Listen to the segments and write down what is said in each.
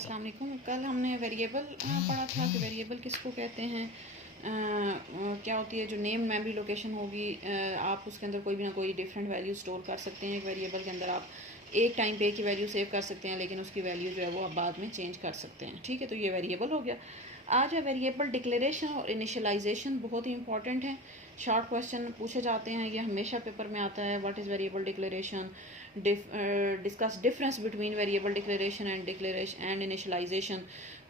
अस्सलाम वालेकुम। कल हमने वेरिएबल पढ़ा था कि वेरिएबल किसको कहते हैं, क्या होती है। जो नेम मेमोरी लोकेशन होगी, आप उसके अंदर कोई भी ना कोई डिफरेंट वैल्यू स्टोर कर सकते हैं। एक वेरिएबल के अंदर आप एक टाइम पे एक ही वैल्यू सेव कर सकते हैं, लेकिन उसकी वैल्यू जो है वो आप बाद में चेंज कर सकते हैं। ठीक है, तो ये वेरिएबल हो गया। आज है वेरिएबल डिक्लेरेशन और इनिशियलाइजेशन, बहुत ही इंपॉर्टेंट है। शॉर्ट क्वेश्चन पूछे जाते हैं, ये हमेशा पेपर में आता है। What is variable declaration, discuss difference between variable declaration and initialisation.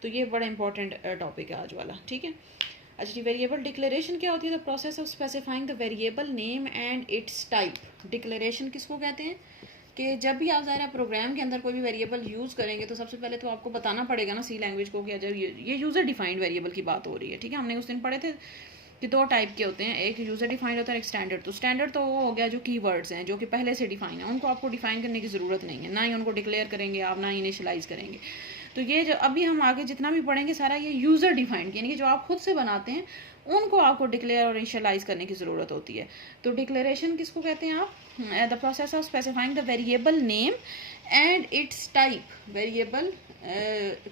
तो ये बड़ा इंपॉर्टेंट टॉपिक है आज वाला। ठीक है, अच्छा जी। वेरिएबल डिक्लेरेशन क्या होती है? The process of specifying the variable name and it's type. Declaration किसको कहते हैं कि जब भी आप ज़ाहिर प्रोग्राम के अंदर कोई भी वेरिएबल यूज़ करेंगे तो सबसे पहले तो आपको बताना पड़ेगा ना सी लैंग्वेज को कि जब ये यूज़र डिफाइंड वेरिएबल की बात हो रही है। ठीक है, हमने उस दिन पढ़े थे कि दो टाइप के होते हैं, एक यूज़र डिफाइंड होता है, एक स्टैंडर्ड। तो स्टैंडर्ड तो वो हो गया जो कीवर्ड्स हैं, जो कि पहले से डिफाइन है, उनको आपको डिफाइन करने की ज़रूरत नहीं है, ना ही उनको डिक्लेयर करेंगे आप, ना ही इनिशियलाइज करेंगे। तो ये जो अभी हम आगे जितना भी पढ़ेंगे सारा ये यूज़र डिफाइंड, यानी कि जो आप खुद से बनाते हैं उनको आपको डिक्लेयर और इनिशियलाइज करने की ज़रूरत होती है। तो डिक्लेरेशन किसको कहते हैं आप? The process of specifying the variable name and it's type. Variable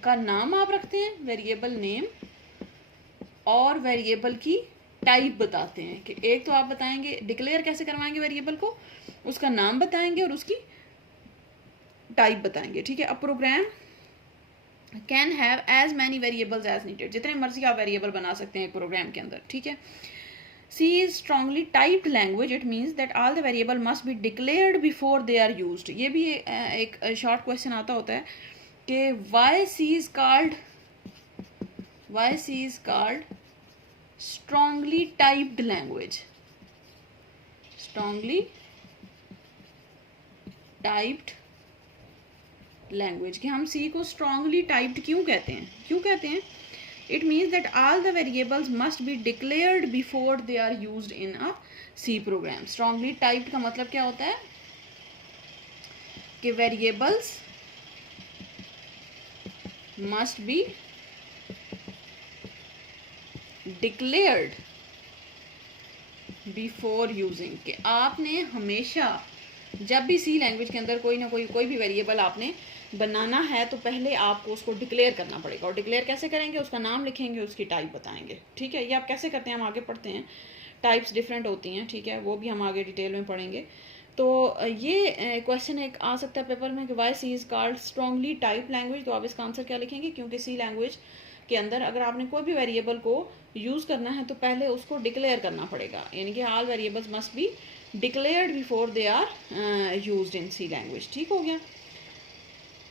का नाम आप रखते हैं, वेरिएबल नेम, और वेरिएबल की टाइप बताते हैं। कि एक तो आप बताएंगे डिक्लेयर कैसे करवाएंगे वेरिएबल को, उसका नाम बताएंगे और उसकी टाइप बताएंगे। ठीक है, अब program can have as many variables as needed, जितने मर्जी आप वेरिएबल बना सकते हैं एक प्रोग्राम के अंदर। ठीक है, C is strongly typed language. It means that all the variable must be declared before they are used. ये भी एक शॉर्ट क्वेश्चन आता होता है कि why C is called strongly typed language. Strongly typed language, कि हम C को strongly typed क्यों कहते हैं? It means that all the variables must be declared before they are used in a C program. Strongly typed का मतलब क्या होता है कि variables must be declared before using, कि आपने हमेशा जब भी C लैंग्वेज के अंदर कोई भी वेरिएबल आपने बनाना है तो पहले आपको उसको डिक्लेयर करना पड़ेगा। और डिक्लेयर कैसे करेंगे? उसका नाम लिखेंगे, उसकी टाइप बताएंगे। ठीक है, ये आप कैसे करते हैं हम आगे पढ़ते हैं। टाइप्स डिफरेंट होती हैं, ठीक है, वो भी हम आगे डिटेल में पढ़ेंगे। तो ये क्वेश्चन एक आ सकता है पेपर में कि why C is called strongly type language. तो आप इसका आंसर क्या लिखेंगे? क्योंकि सी लैंग्वेज के अंदर अगर आपने कोई भी वेरिएबल को यूज़ करना है तो पहले उसको डिक्लेयर करना पड़ेगा, यानी कि all variables must be declared before they are used in C language. ठीक हो गया।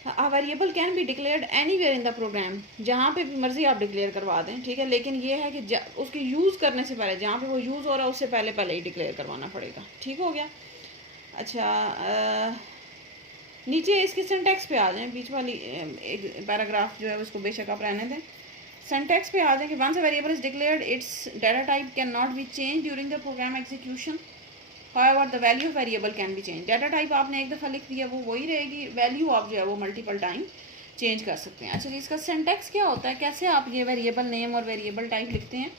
A variable can be declared anywhere in the program, जहाँ पे भी मर्जी आप डिक्लेयर करवा दें। ठीक है, लेकिन ये है कि उसके यूज़ करने से पहले, जहाँ पे वो यूज़ हो रहा है उससे पहले ही डिक्लेयर करवाना पड़ेगा। ठीक हो गया। अच्छा, नीचे इसकी सिंटैक्स पे आ जाएं, बीच वाली एक पैराग्राफ जो है उसको बेशक आप रहने दें। सिंटैक्स पे आ जाएं कि once a variable is declared its data type can not be change during the program execution. However, the value of variable can be changed. Data type आपने एक दफ़ा लिख दिया वो वही रहेगी, वैल्यू आप जो है वो मल्टीपल टाइम चेंज कर सकते हैं। अच्छा, इसका सिंटैक्स क्या होता है, कैसे आप ये वेरिएबल नेम और वेरिएबल टाइप लिखते हैं?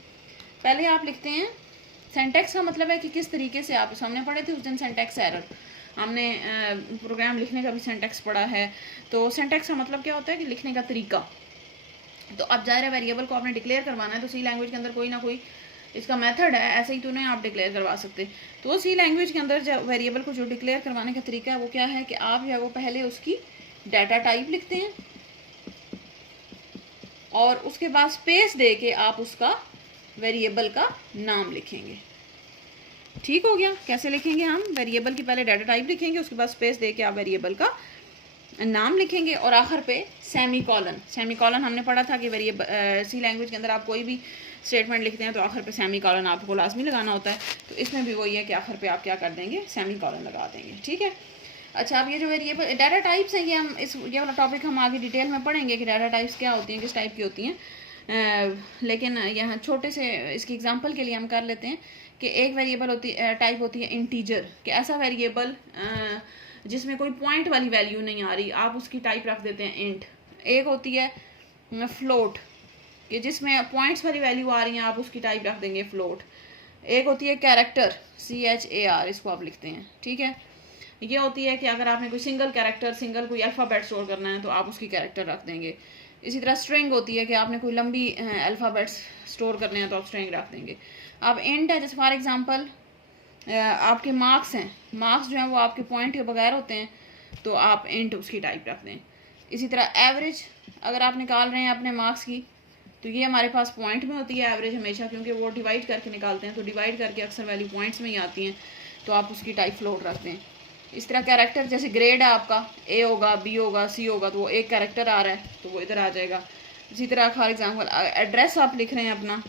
पहले आप लिखते हैं, सिंटैक्स का मतलब है कि किस तरीके से आप, हमने पढ़े थे उस दिन सिंटैक्स एरर, हमने प्रोग्राम लिखने का भी सिंटैक्स पढ़ा है। तो सिंटैक्स का मतलब क्या होता है कि लिखने का तरीका। तो अब ज़ाहिर है वेरिएबल को आपने डिक्लेयर करवाना है तो सी लैंग्वेज के अंदर कोई ना कोई इसका मेथड है, ऐसे ही तो नहीं आप डिक्लेयर करवा सकते। तो सी लैंग्वेज के अंदर जब वेरिएबल को जो डिक्लेयर करवाने का तरीका है वो क्या है कि आप जो है वो पहले उसकी डाटा टाइप लिखते हैं और उसके बाद स्पेस दे के आप उसका वेरिएबल का नाम लिखेंगे। ठीक हो गया। कैसे लिखेंगे हम? वेरिएबल की पहले डाटा टाइप लिखेंगे, उसके बाद स्पेस दे के आप वेरिएबल का नाम लिखेंगे और आखिर पे सेमी कॉलन हमने पढ़ा था कि वेरिएबल सी लैंग्वेज के अंदर आप कोई भी स्टेटमेंट लिखते हैं तो आखिर पे सेमी कॉलन आपको लाजमी लगाना होता है। तो इसमें भी वही है कि आखिर पे आप क्या कर देंगे? सेमी कॉलन लगा देंगे। ठीक है। अच्छा, अब ये जो वेरिएबल डाटा टाइप्स हैं, ये वाला टॉपिक हम आगे डिटेल में पढ़ेंगे कि डाटा टाइप्स क्या होती हैं, किस टाइप की होती हैं। लेकिन यहाँ छोटे से इसकी एग्जांपल के लिए हम कर लेते हैं कि एक वेरिएबल टाइप होती है इंटीजर, कि ऐसा वेरिएबल जिसमें कोई पॉइंट वाली वैल्यू नहीं आ रही, आप उसकी टाइप रख देते हैं इंट। एक होती है फ्लोट, कि जिसमें पॉइंट्स वाली वैल्यू आ रही हैं, आप उसकी टाइप रख देंगे फ्लोट। एक होती है कैरेक्टर, CHAR, इसको आप लिखते हैं। ठीक है। ये होती है कि अगर आपने कोई सिंगल कैरेक्टर, सिंगल कोई अल्फ़ाबेट स्टोर करना है तो आप उसकी कैरेक्टर रख देंगे। इसी तरह स्ट्रिंग होती है कि आपने कोई लंबी अल्फ़ाबेट्स स्टोर करने हैं तो आप स्ट्रिंग रख देंगे। अब इंट है, जैसे फॉर एग्जांपल आपके मार्क्स हैं, मार्क्स जो हैं वो आपके पॉइंट के बगैर होते हैं, तो आप इंट उसकी टाइप रख दें। इसी तरह एवरेज अगर आप निकाल रहे हैं अपने मार्क्स की, तो ये हमारे पास पॉइंट में होती है एवरेज हमेशा, क्योंकि वो डिवाइड करके निकालते हैं, तो डिवाइड करके अक्सर वैल्यू पॉइंट्स में ही आती हैं, तो आप उसकी टाइप फ्लोट रख दें। इस तरह कैरेक्टर, जैसे ग्रेड है आपका, ए होगा, बी होगा, सी होगा, तो वो एक कैरेक्टर आ रहा है तो वो इधर आ जाएगा। इसी तरह फॉर एग्जांपल एड्रेस आप लिख रहे हैं अपना,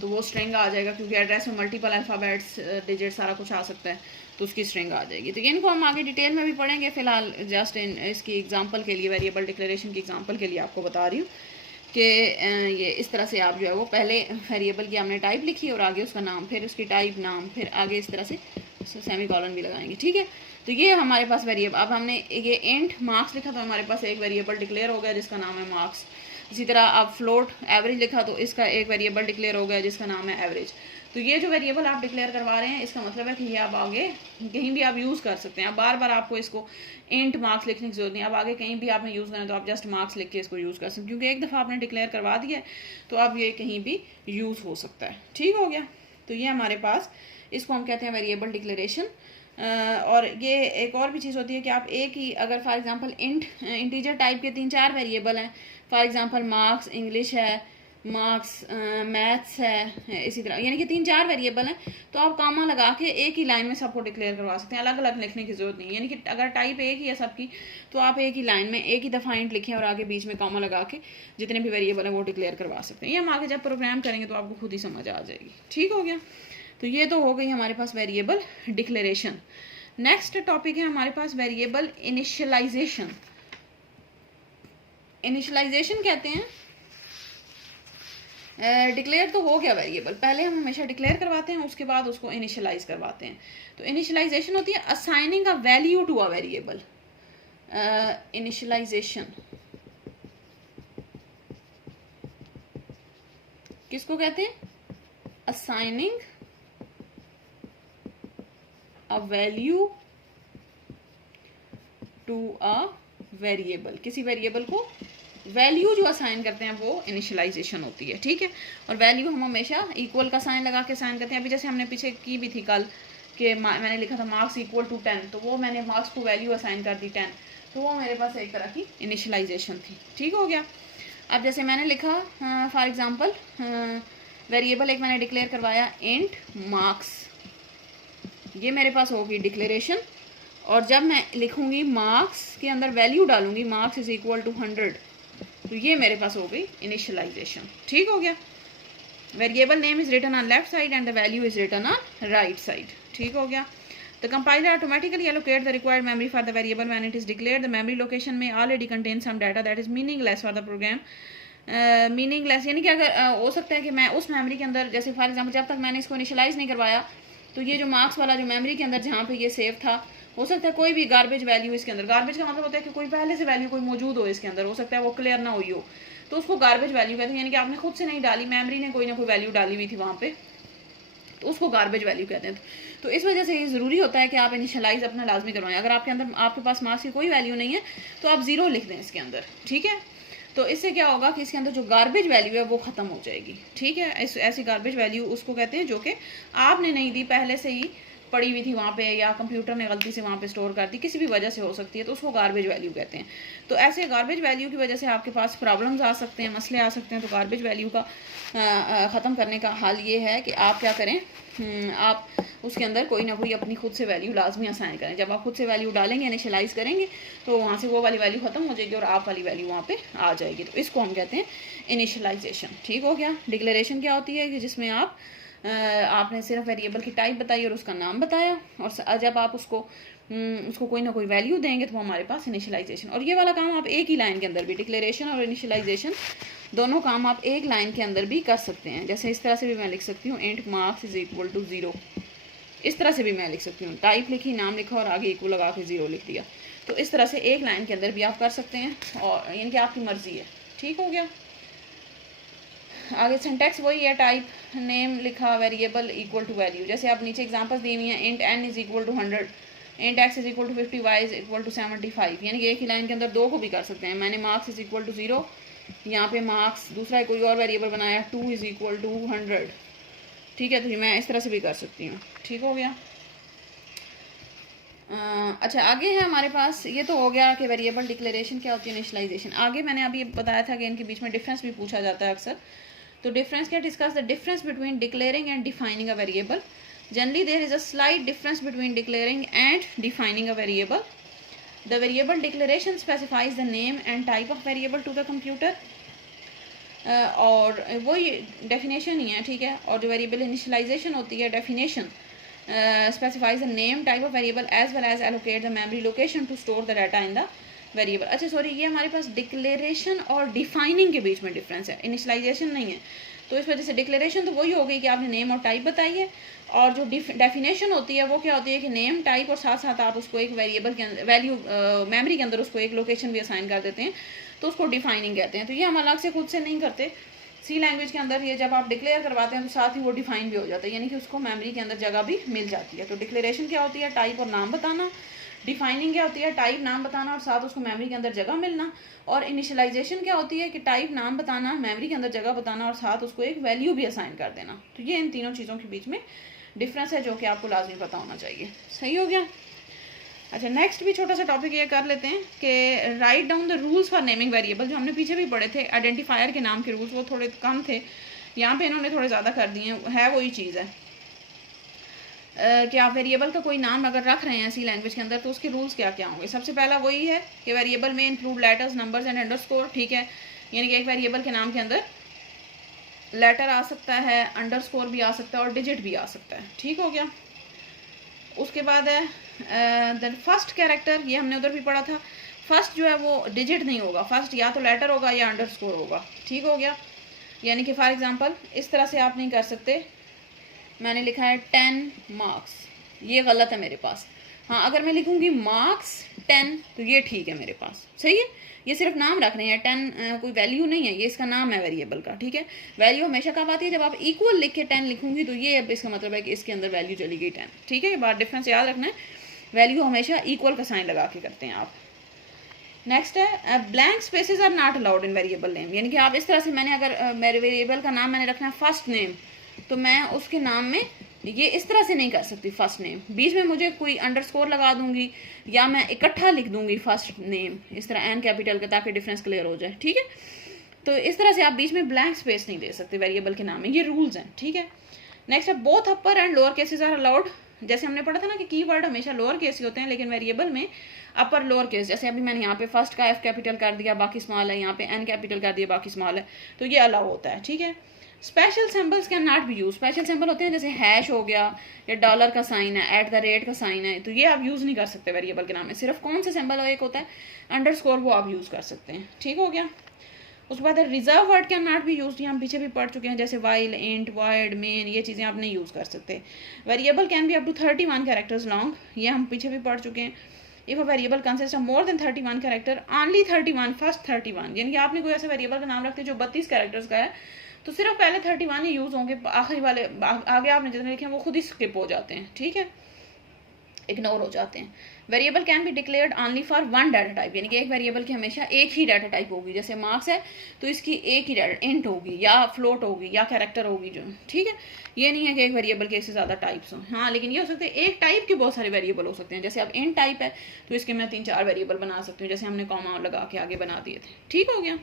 तो वो स्ट्रिंग आ जाएगा, क्योंकि एड्रेस में मल्टीपल अल्फ़ाबेट्स, डिजिट, सारा कुछ आ सकता है, तो उसकी स्ट्रिंग आ जाएगी। तो इनको हम आगे डिटेल में भी पढ़ेंगे, फिलहाल जस्ट इसकी एग्जांपल के लिए, वेरिएबल डिक्लेरेशन की एग्जांपल के लिए आपको बता रही हूँ कि ये इस तरह से आप जो है वो पहले वेरिएबल की हमने टाइप लिखी और आगे उसका नाम, फिर उसकी टाइप, नाम, फिर आगे इस तरह से सेमी कॉलन भी लगाएंगे, ठीक है। तो ये हमारे पास वेरिएबल, अब हमने ये इंट मार्क्स लिखा तो हमारे पास एक वेरिएबल डिक्लेयर हो गया जिसका नाम है मार्क्स। इसी तरह आप फ्लोट एवरेज लिखा तो इसका एक वेरिएबल डिक्लेयर हो गया जिसका नाम है एवरेज। तो ये जो वेरिएबल आप डिक्लेयर करवा रहे हैं, इसका मतलब है कि ये आप आगे कहीं भी आप यूज़ कर सकते हैं। अब बार बार आपको इसको इंट मार्क्स लिखने की जरूरत नहीं, अब आगे कहीं भी आपने यूज़ करना है तो आप जस्ट मार्क्स लिख के इसको यूज़ कर सकते हैं, क्योंकि एक दफ़ा आपने डिक्लेयर करवा दिया है तो अब ये कहीं भी यूज़ हो सकता है, ठीक हो गया। तो ये हमारे पास, इसको हम कहते हैं वेरिएबल डिक्लेरेशन। और ये एक और भी चीज़ होती है कि आप एक ही, अगर फॉर एग्जांपल इंटीजर टाइप के 3-4 वेरिएबल हैं, फॉर एग्जांपल मार्क्स इंग्लिश है, मार्क्स मैथ्स है, इसी तरह यानी कि 3-4 वेरिएबल हैं, तो आप कामा लगा के एक ही लाइन में सबको डिक्लेयर करवा सकते हैं, अलग अलग लिखने की जरूरत नहीं है। यानी कि अगर टाइप एक ही है सबकी, तो आप एक ही लाइन में एक ही दफ़ा इंट लिखें और आगे बीच में कामा लगा के जितने भी वेरिएबल हैं वो डिक्लेयर करवा सकते हैं। ये हम आगे जब प्रोग्राम करेंगे तो आपको खुद ही समझ आ जाएगी, ठीक हो गया। तो ये तो हो गई हमारे पास वेरिएबल डिक्लेरेशन। नेक्स्ट टॉपिक है हमारे पास वेरिएबल इनिशियलाइजेशन। इनिशियलाइजेशन कहते हैं, डिक्लेयर तो हो गया वेरिएबल, पहले हम हमेशा डिक्लेयर करवाते हैं, उसके बाद उसको इनिशियलाइज करवाते हैं। तो इनिशियलाइजेशन होती है assigning a value to a variable. Initialisation किसको कहते हैं? Assigning a value to a variable, किसी वेरिएबल को वैल्यू जो असाइन करते हैं वो इनिशियलाइजेशन होती है, ठीक है। और वैल्यू हम हमेशा इक्वल का साइन लगा के साइन करते हैं। अभी जैसे हमने पीछे की भी थी कल कि मैंने लिखा था मार्क्स इक्वल टू 10, तो वो मैंने मार्क्स को वैल्यू असाइन कर दी 10, तो वो मेरे पास एक तरह की इनिशियलाइजेशन थी, ठीक हो गया। अब जैसे मैंने लिखा फॉर एग्जांपल वेरिएबल एक मैंने डिक्लेयर करवाया इंट मार्क्स, ये मेरे पास होगी डिक्लेरेशन। और जब मैं लिखूंगी मार्क्स के अंदर वैल्यू डालूंगी मार्क्स इज इक्वल टू 100, तो ये मेरे पास हो गई इनिशियलाइजेशन, ठीक हो गया। Variable name is written on left side and the value is written on right side, ठीक हो गया। The compiler automatically allocate the required memory for the variable when it is declared. The memory location may already contain some data that is meaningless for the program. Meaningless यानी कि अगर हो सकता है कि मैं उस मेमोरी के अंदर, जैसे फॉर एग्जांपल जब तक मैंने इसको इनिशियलाइज नहीं करवाया, तो ये जो मार्क्स वाला जो मेमोरी के अंदर जहाँ पे ये सेव था, हो सकता है कोई भी गार्बेज वैल्यू इसके अंदर, गार्बेज का मतलब होता है कि कोई पहले से वैल्यू कोई मौजूद हो इसके अंदर, हो सकता है वो क्लियर ना हुई हो, तो उसको गार्बेज वैल्यू कहते हैं। यानी कि आपने खुद से नहीं डाली, मेमोरी ने कोई ना कोई वैल्यू डाली हुई थी वहाँ पे, तो उसको गार्बेज वैल्यू कहते हैं। तो इस वजह से ये ज़रूरी होता है कि आप इनिशियलाइज अपना लाजमी करवाएं। अगर आपके अंदर, आपके पास मार्क्स की कोई वैल्यू नहीं है तो आप ज़ीरो लिख दें इसके अंदर, ठीक है। तो इससे क्या होगा कि इसके अंदर जो गार्बेज वैल्यू है वो ख़त्म हो जाएगी, ठीक है। ऐसी गार्बेज वैल्यू उसको कहते हैं जो कि आपने नहीं दी, पहले से ही पड़ी हुई थी वहाँ पे, या कंप्यूटर ने गलती से वहाँ पे स्टोर कर दी, किसी भी वजह से हो सकती है, तो उसको गार्बेज वैल्यू कहते हैं। तो ऐसे गार्बेज वैल्यू की वजह से आपके पास प्रॉब्लम्स आ सकते हैं, मसले आ सकते हैं। तो गार्बेज वैल्यू का ख़त्म करने का हल ये है कि आप क्या करें, आप उसके अंदर कोई ना कोई अपनी खुद से वैल्यू लाजमी असाइन करें। जब आप खुद से वैल्यू डालेंगे, इनिशियलाइज करेंगे, तो वहाँ से वो वाली वैल्यू ख़त्म हो जाएगी और आप वाली वैल्यू वहाँ पे आ जाएगी। तो इसको हम कहते हैं इनिशियलाइजेशन, ठीक हो गया। डिक्लेरेशन क्या होती है कि जिसमें आपने सिर्फ वेरिएबल की टाइप बताई और उसका नाम बताया, और जब आप उसको कोई ना कोई वैल्यू देंगे तो हमारे पास इनिशियलाइजेशन। और ये वाला काम आप एक ही लाइन के अंदर भी, डिक्लेरेशन और इनिशियलाइजेशन दोनों काम आप एक लाइन के अंदर भी कर सकते हैं। जैसे इस तरह से भी मैं लिख सकती हूँ int marks is equal to 0, इस तरह से भी मैं लिख सकती हूँ, टाइप लिखी, नाम लिखा और आगे इक्वल लगा के 0 लिख दिया। तो इस तरह से एक लाइन के अंदर भी आप कर सकते हैं, और यानी कि आपकी मर्जी है, ठीक हो गया। आगे सिंटैक्स वही है, टाइप नेम लिखा, वेरिएबल इक्वल टू वैल्यू। जैसे आप नीचे एग्जांपल्स दी हुई हैं, int n is equal to 100, int x is equal to 50, y is equal to 75, यानी कि एक ही लाइन के अंदर दो को भी कर सकते हैं। मैंने मार्क्स इज इक्वल टू 0, यहाँ पे मार्क्स दूसरा कोई और वेरिएबल बनाया 2 इज इक्वल टू 100, ठीक है। तो ये मैं इस तरह से भी कर सकती हूँ, ठीक हो गया। अच्छा आगे है हमारे पास, ये तो हो गया कि वेरिएबल डिक्लेरेशन क्या होती है, इनिशियलाइजेशन। आगे मैंने अभी बताया था कि इनके बीच में डिफरेंस भी पूछा जाता है अक्सर। तो डिफरेंस क्या, discuss the difference between declaring and defining a variable. Generally there is a slight difference between declaring and defining a variable. The variable declaration specifies the name and type of variable to the computer, और वही definition ही है, ठीक है। और जो variable initialisation होती है, definition specifies the name type of variable as well as allocate the memory location to store the data in the variable। अच्छा सॉरी, ये हमारे पास डिक्लेरेशन और डिफाइनिंग के बीच में डिफरेंस है, इनिशियलाइजेशन नहीं है। तो इस वजह से डिक्लेरेशन तो वही हो गई कि आपने नेम और टाइप बताई है, और जो डेफिनेशन होती है वो क्या होती है कि नेम टाइप और साथ साथ आप उसको एक वेरिएबल के अंदर वैल्यू मेमोरी के अंदर उसको एक लोकेशन भी असाइन कर देते हैं, तो उसको डिफाइनिंग कहते हैं। तो ये हम अलग से खुद से नहीं करते, सी लैंग्वेज के अंदर ये जब आप डिक्लेयर करवाते हैं तो साथ ही वो डिफाइन भी हो जाता है, यानी कि उसको मेमोरी के अंदर जगह भी मिल जाती है। तो डिक्लेरेशन क्या होती है, टाइप और नाम बताना। डिफाइनिंग क्या होती है, टाइप नाम बताना और साथ उसको मेमोरी के अंदर जगह मिलना। और इनिशियलाइजेशन क्या होती है कि टाइप नाम बताना, मेमोरी के अंदर जगह बताना और साथ उसको एक वैल्यू भी असाइन कर देना। तो ये इन तीनों चीज़ों के बीच में डिफरेंस है जो कि आपको लाजमी पता होना चाहिए। सही हो गया। अच्छा नेक्स्ट भी छोटा सा टॉपिक ये कर लेते हैं कि write down the rules for naming variable. जो हमने पीछे भी पढ़े थे आइडेंटिफायर के नाम के रूल्स, वो थोड़े कम थे, यहाँ पे इन्होंने थोड़े ज़्यादा कर दिए हैं। वही चीज़ है कि आप वेरिएबल का कोई नाम अगर रख रहे हैं सी लैंग्वेज के अंदर तो उसके रूल्स क्या क्या होंगे। सबसे पहला वही है कि वेरिएबल में include letters, numbers and underscore, ठीक है। यानी कि एक वेरिएबल के नाम के अंदर लेटर आ सकता है, अंडरस्कोर भी आ सकता है और डिजिट भी आ सकता है, ठीक हो गया। उसके बाद है द फर्स्ट कैरेक्टर, ये हमने उधर भी पढ़ा था। फर्स्ट जो है वो डिजिट नहीं होगा, फर्स्ट या तो लेटर होगा या अंडरस्कोर होगा, ठीक हो गया। यानी कि फॉर एग्जांपल इस तरह से आप नहीं कर सकते, मैंने लिखा है 10 मार्क्स, ये गलत है मेरे पास। हाँ अगर मैं लिखूंगी मार्क्स 10 तो ये ठीक है मेरे पास, सही है। ये सिर्फ नाम रख रहे हैं, 10 कोई वैल्यू नहीं है, ये इसका नाम है वेरिएबल का, ठीक है। वैल्यू हमेशा कब आती है, जब आप इक्वल लिख के 10 लिखूंगी तो ये अब इसका मतलब है कि इसके अंदर वैल्यू चली गई 10, ठीक है। ये बात डिफरेंस याद रखना है, वैल्यू हमेशा इक्वल का साइन लगा के करते हैं आप। नेक्स्ट है blank spaces are not allowed in variable name. यानी कि आप इस तरह से, मैंने अगर मेरे वेरिएबल का नाम मैंने रखना है फर्स्ट नेम, तो मैं उसके नाम में ये इस तरह से नहीं कर सकती फर्स्ट नेम, बीच में मुझे कोई अंडरस्कोर लगा दूंगी या मैं इकट्ठा लिख दूंगी फर्स्ट नेम इस तरह एन कैपिटल का, ताकि डिफरेंस क्लियर हो जाए, ठीक है। तो इस तरह से आप बीच में ब्लैंक स्पेस नहीं दे सकते वेरिएबल के नाम में, ये रूल्स हैं, ठीक है। नेक्स्ट है both upper and lower cases are allowed. जैसे हमने पढ़ा था ना कि कीवर्ड हमेशा लोअर केस ही होते हैं, लेकिन वेरिएबल में अपर लोअर केस, जैसे अभी मैंने यहाँ पे फर्स्ट का एफ कैपिटल कर दिया बाकी स्मॉल है, यहाँ पे एन कैपिटल कर दिया बाकी स्मॉल है, तो ये अलाउ होता है, ठीक है। Special symbols can not B use. Special symbol होते हैं जैसे हैश हो गया या डॉलर का साइन है, @ का साइन है, तो ये आप यूज नहीं कर सकते वेरिएबल के नाम में। सिर्फ कौन सा सिंबल एक होता है अंडरस्कोर, वो आप यूज कर सकते हैं, ठीक हो गया। उसके बाद reserve word can not B use, हम पीछे भी पढ़ चुके हैं, जैसे वाइल, इंट, वॉइड, मेन, ये चीज़ें आप नहीं यूज़ कर सकते। Variable can be up to 31 characters long, ये हम पीछे भी पढ़ चुके हैं। If a variable consist of more than 31 character, only 31 first 31, यानी कि आपने कोई ऐसे वेरिएबल का नाम रखते हैं जो 32 कैरेक्टर्स का है, तो सिर्फ पहले 31 ही यूज़ होंगे, आखिरी वाले आगे आपने जितने लिखे हैं वो खुद ही स्किप हो जाते हैं, ठीक है, इग्नोर हो जाते हैं। Variable can be declared only for one data type, यानी कि एक वेरिएबल की हमेशा एक ही डाटा टाइप होगी। जैसे मार्क्स है तो इसकी एक ही डाटा इंट होगी या फ्लोट होगी या कैरेक्टर होगी जो, ठीक है। ये नहीं है कि एक वेरिएबल के इससे ज़्यादा टाइप्स हों। हाँ लेकिन ये हो सकते हैं एक टाइप के बहुत सारे वेरिएबल हो सकते हैं। जैसे अब इंट टाइप है तो इसके मैं 3-4 वेरिएबल बना सकती हूँ, जैसे हमने कॉमा लगा के आगे बना दिए थे, ठीक हो गया।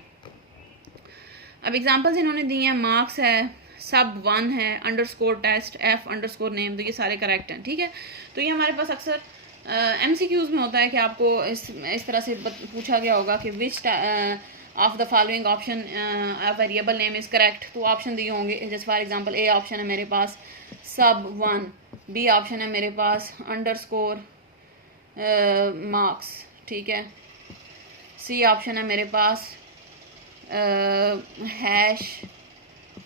अब एग्जाम्पल्स इन्होंने दिए हैं, मार्क्स है, sub1 है, underscore test, f underscore name, तो ये सारे करेक्ट हैं, ठीक है। तो ये हमारे पास अक्सर MCQs में होता है कि आपको इस तरह से पूछा गया होगा कि which of the following option variable name is correct, तो ऑप्शन दिए होंगे। जैसे फॉर एग्जांपल ए ऑप्शन है मेरे पास sub1, बी ऑप्शन है मेरे पास अंडरस्कोर मार्क्स, ठीक है, सी ऑप्शन है मेरे पास हैश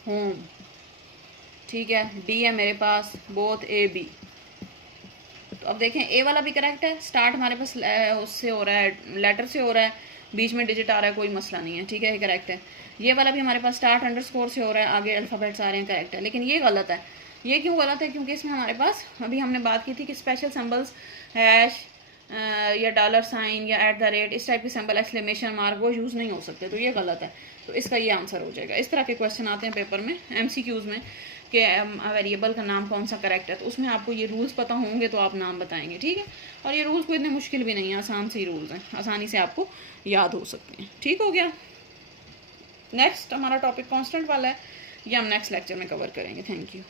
होम, ठीक है, डी है मेरे पास बोथ ए बी। तो अब देखें ए वाला भी करेक्ट है, स्टार्ट हमारे पास उससे हो रहा है, लेटर से हो रहा है, बीच में डिजिट आ रहा है, कोई मसला नहीं है, ठीक है, ये करेक्ट है। ये वाला भी हमारे पास स्टार्ट अंडरस्कोर से हो रहा है, आगे अल्फ़ाबेट्स आ रहे हैं, करेक्ट है। लेकिन ये गलत है। ये क्यों गलत है? क्योंकि इसमें हमारे पास अभी हमने बात की थी कि स्पेशल सिंबल्स हैश या डॉलर साइन या एट द रेट, इस टाइप की सिंबल, एक्सक्लेमेशन मार्क, वो यूज़ नहीं हो सकते, तो ये गलत है। तो इसका ये आंसर हो जाएगा। इस तरह के क्वेश्चन आते हैं पेपर में MCQs में कि वेरिएबल का नाम कौन सा करेक्ट है, तो उसमें आपको ये रूल्स पता होंगे तो आप नाम बताएंगे, ठीक है। और ये रूल्स कोई इतने मुश्किल भी नहीं है, आसान से ही रूल्स हैं, आसानी से आपको याद हो सकते हैं। ठीक हो गया। नेक्स्ट हमारा टॉपिक कॉन्स्टेंट वाला है, ये हम नेक्स्ट लेक्चर में कवर करेंगे। Thank you.